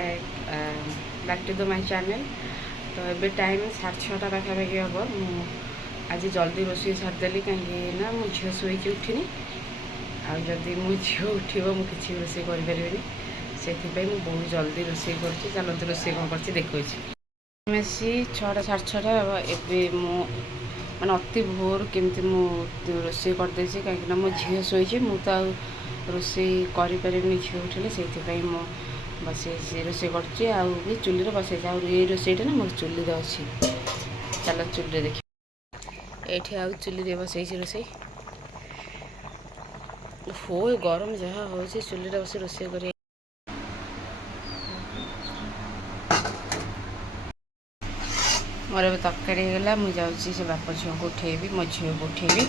Hi back to the my channel. तो ये time 6:30 पाखापाखि हम आज जल्दी रोषे छाड़देली कहीं मो झील शोक उठिनी आदि मो झील उठो मुझे रोषे करें से बहुत जल्दी रोषे कर चलते रोषे कौन कर देखा 6टा 6:30 एवं मो मैंने अति भोर केमती मु रोषे करदे कहीं मो झील शोचे मुझे रोषे करें झील उठे से बसे रोषे कर चुली बसई ये रोषेटा ना मोर चुली अच्छी चल चुली देख ये आउ चुली बसई रोषे हो गरम जहाँ हो चुली बस रोषे कर मोर ए तरकारी होगा मुझे से बाप झील को उठेबी मो झील को उठेबी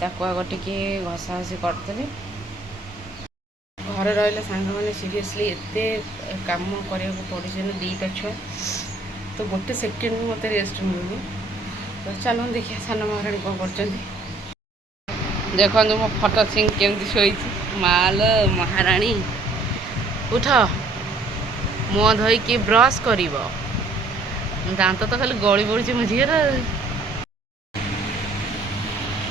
ताको आग टे घसा घसी करदे घर रहा सांग मैंने सीरीयसली एत कम करने पड़े दीटा छुआ तो गोटे सेकेंड मत रेस्ट मिलूनी तो चलो देखिए सान महाराणी कौन कर देखो मो फटो सिंह केमती शोई माल महाराणी उठ मुह धोईकी ब्रश कर दांत तो खाली गली पड़ी मो झीर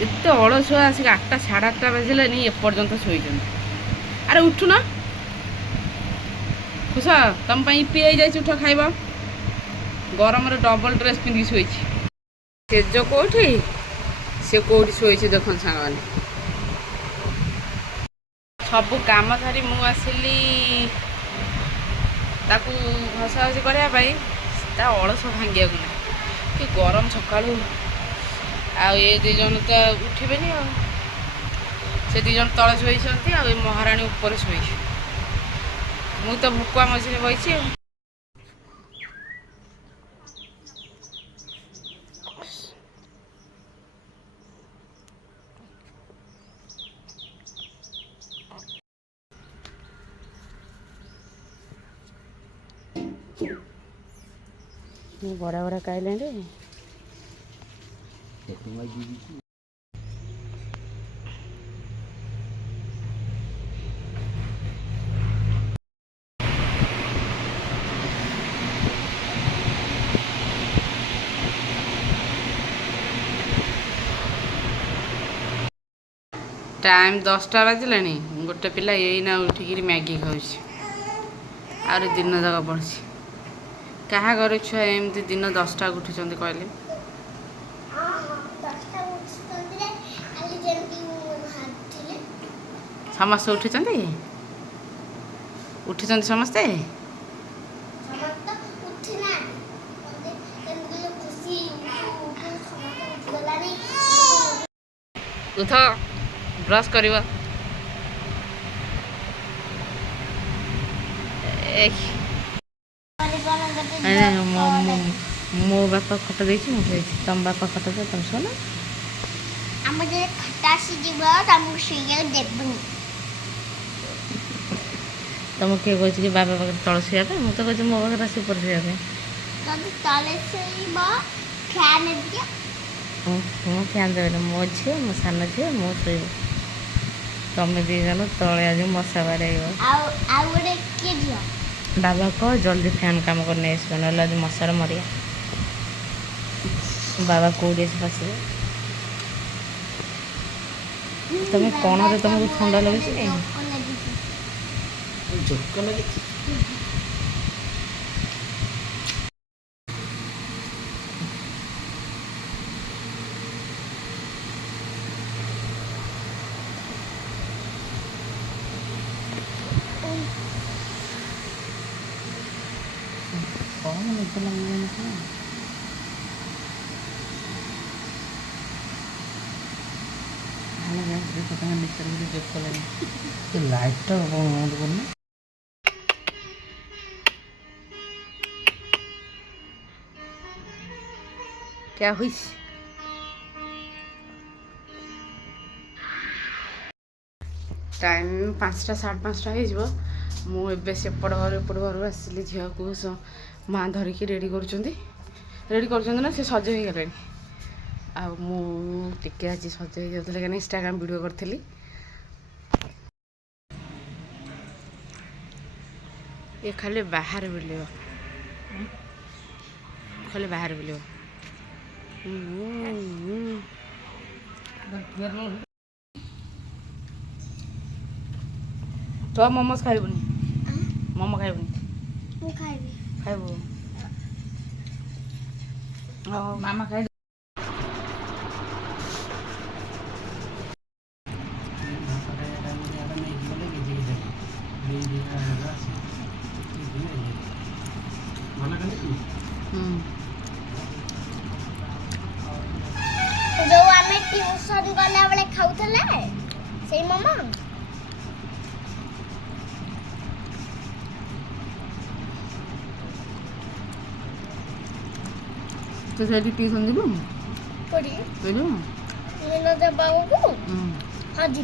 एत अलसुआ आसिक 8टा 8:30 बाजिलानी एपर्यंत शोई अरे उठु ना खुश तुम पी आई जाए उठ खाइब गरम डबल ड्रेस पिंधि शोई सेज कौटी से कौटी शोई देख सांग सब कम सारी मु आसिली ताकू घसा घसी करने अलस भांगिया कि गरम सका ये दी जन तो उठे से दी जन तले शोई आ महाराणी ऊपर शोई मु तो भुकुआ मझे बही बड़ा बड़ा काइले टाइम 10टा बाजिला गोटे पिला यही उठिक मैगी खाऊँ आर दिन जाक पड़ी क्या घर छुआ एमती दिन 10टा उठुंट कहले समस्त उठी समस्ते उठ ब्रश कर मो बापा खट दे तुम बापा खट दे तुम शोना तुम किए कह कि बाबा पाखे तल शुआ मुझे तो कह मो पाखे आस ऊपर शुआ फैन देवे मो झी मो सान झी मो शो तुम दी जन तले आज मशा बारे बाबा कह जल्दी फैन काम करने ना आज मशार मरिया बाबा कौड़ी फस तुम कौन तुमको ठंडा लगे कौन निद लगे लाइट बंद करना क्या हुई टाइम 5टा 5:30 हो मुझे सेपट घर एपट घर आसिली झील को माँ धरिकी रेडी कर से सज हो गले आके आज सज हो जाता कहीं इंस्टाग्राम वीडियो करी ये खाली बाहर बुलियो खाली बाहर बुलियो तो मोमोज खाइबुनी मोमो खाइबुनी खाइबु मामा खाइ जो आमे ट्यूशन गला बेले खाउतले सेई मोमो तो सेठी ट्यूशन दिबु कोडी दिबु मीना दे बाबू को हां जी